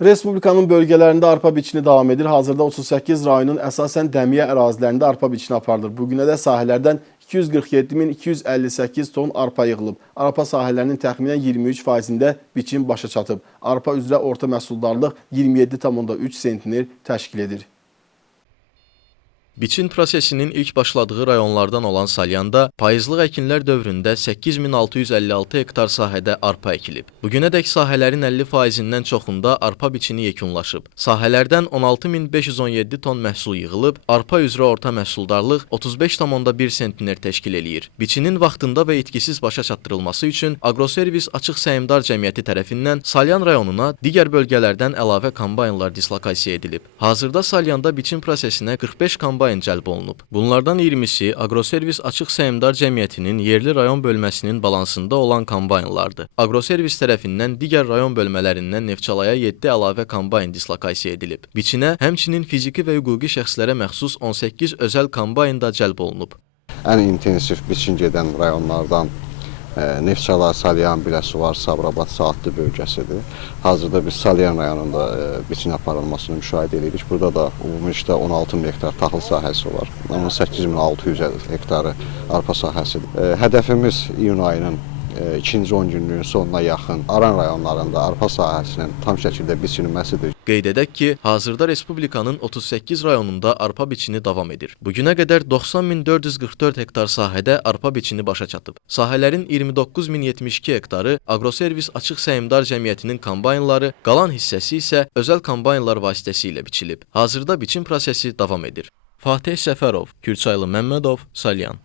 Respublikanın bölgələrində arpa biçini davam edir. Hazırda 38 rayonun əsasən dəmiyə ərazilərində arpa biçini aparılır. Bugünə də sahələrdən 247.258 ton arpa yığılıb. Arpa sahələrinin təxminən 23%-də biçim başa çatıb. Arpa üzrə orta məhsuldarlıq 27,3 sentner təşkil edir. Biçin prosesinin ilk başladığı rayonlardan olan Salyanda payızlıq əkinlər dövründə 8656 hektar sahədə arpa əkilib. Bugünədək sahələrin 50%-dən çoxunda arpa biçini yekunlaşıb. Sahələrdən 16517 ton məhsul yığılıb, arpa üzrə orta məhsuldarlıq 35,1 sentner təşkil eləyir. Biçinin vaxtında və itkisiz başa çatdırılması üçün Agroservis Açıq Səhmdar Cəmiyyəti tərəfindən Salyan rayonuna digər bölgələrdən əlavə kombaynlar dislokasiya edilib. Hazırda Salyanda biçin prosesinə 45 kombayn cəlb olunub. Bunlardan 20-si Agroservis Açıq Səhmdar Cəmiyyətinin yerli rayon bölməsinin balansında olan kombaynlardır. Agroservis tərəfindən digər rayon bölmələrindən Neftçalaya 7 əlavə kombayn dislokasiya edilib. Biçinə həmçinin fiziki və hüquqi şəxslərə məxsus 18 özəl kombayn da cəlb olunub. ən intensiv biçin gedən rayonlardan Neftçala, Salyan, Biləsuvar, Sabirabad, Saatlı bölgəsidir. Hazırda biz Salyan rayonunda e, biçin aparılmasını müşahidə edirik. Burada da ümumilikdə 16 min hektar taxıl sahəsi var. Amma 8600 hektarı arpa sahəsidir. E, Hədəfimiz iyun ayının ikinci 10 günlüyün sonuna yaxın Aran rayonlarında arpa sahəsinin tam şəkildə biçilməsidir. Qeyd edək ki, hazırda Respublikanın 38 rayonunda arpa biçini davam edir. Bugünə qədər 90444 hektar sahədə arpa biçini başa çatıb. Sahələrin 29072 hektarı Agroservis Açıq Səhmdar Cəmiyyətinin kombaynları, qalan hissəsi isə özəl kombaynlar vasitəsilə biçilib. Hazırda biçin prosesi davam edir. Fatih Səfərov, Kürçaylı Məmmədov, Salyan